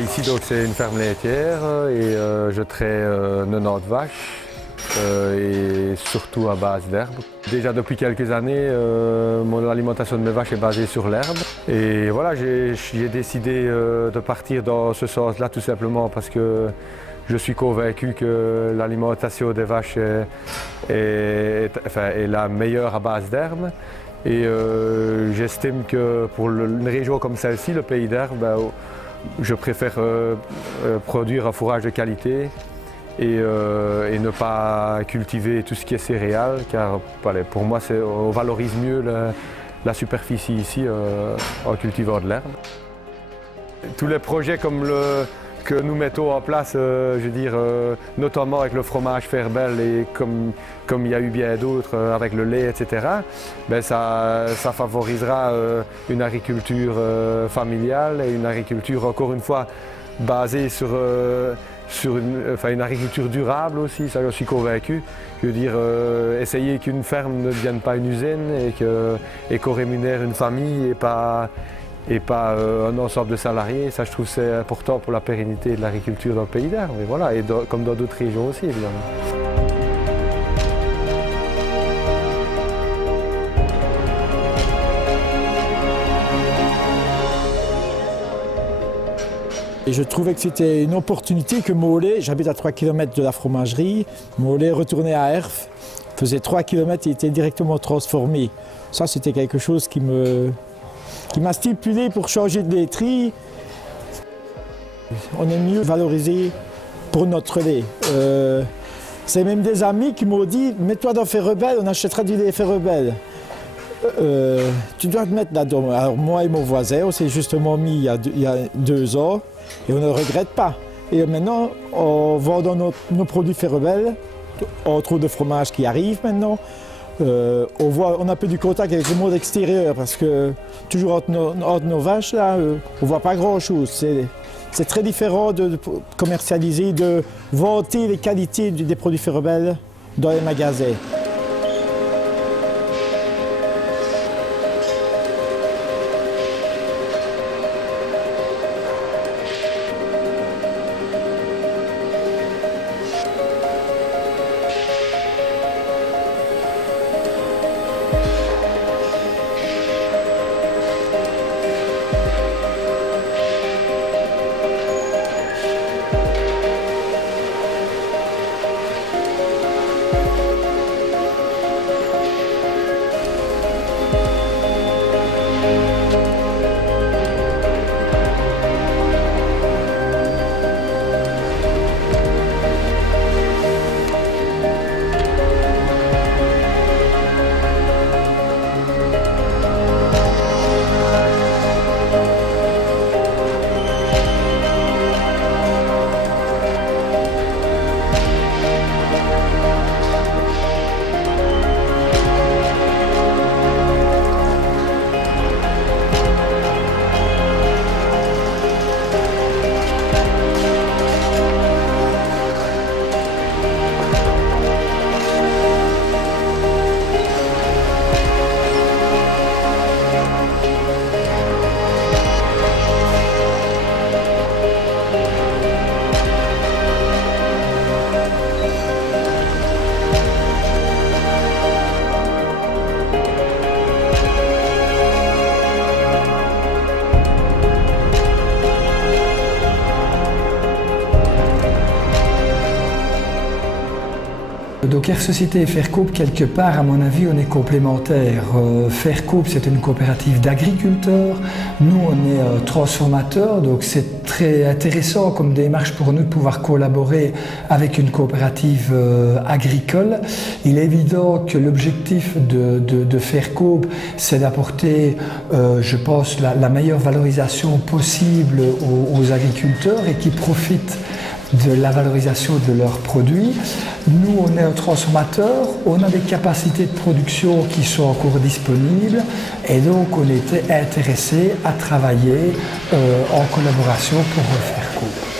Ici donc c'est une ferme laitière et je traite 90 vaches et surtout à base d'herbe. Déjà depuis quelques années, mon alimentation de mes vaches est basée sur l'herbe. Et voilà, j'ai décidé de partir dans ce sens-là tout simplement parce que je suis convaincu que l'alimentation des vaches est la meilleure à base d'herbe. Et j'estime que pour une région comme celle-ci, le Pays d'Herbe, je préfère produire un fourrage de qualité et ne pas cultiver tout ce qui est céréales, car pour moi on valorise mieux la superficie ici en cultivant de l'herbe. Tous les projets comme que nous mettons en place, je veux dire, notamment avec le fromage Fairbel et comme il y a eu bien d'autres avec le lait, etc., ben ça favorisera une agriculture familiale et une agriculture, encore une fois, basée sur une agriculture durable aussi, ça je suis convaincu. Je veux dire, essayer qu'une ferme ne devienne pas une usine et qu'on rémunère une famille et pas un ensemble de salariés. Ça, je trouve, c'est important pour la pérennité de l'agriculture dans le Pays d'Herbe. Et voilà, et comme dans d'autres régions aussi, évidemment. Et je trouvais que c'était une opportunité que Mollet, j'habite à 3 km de la fromagerie, Mollet retournait à Herve, faisait 3 km et était directement transformé. Ça, c'était quelque chose qui m'a stipulé pour changer de laiterie. On est mieux valorisé pour notre lait. C'est même des amis qui m'ont dit « mets-toi dans Fairbel, on achètera du lait Fairbel ». Tu dois te mettre là-dedans. Alors moi et mon voisin, on s'est justement mis il y a 2 ans et on ne le regrette pas. Et maintenant, en vendant nos produits Fairbel, entre autres de fromage qui arrive maintenant, on a un peu du contact avec le monde extérieur parce que toujours entre nos vaches, là, on ne voit pas grand-chose. C'est très différent de commercialiser, de vanter les qualités des produits Fairbel dans les magasins. Donc Air Société et Faircoop, quelque part, à mon avis, on est complémentaires. Faircoop, c'est une coopérative d'agriculteurs. Nous, on est transformateurs, donc c'est très intéressant comme démarche pour nous de pouvoir collaborer avec une coopérative agricole. Il est évident que l'objectif de Faircoop, c'est d'apporter, je pense, la meilleure valorisation possible aux agriculteurs et qui profitent de la valorisation de leurs produits. Nous, on est un transformateur, on a des capacités de production qui sont encore disponibles et donc on était intéressés à travailler en collaboration pour refaire Coop.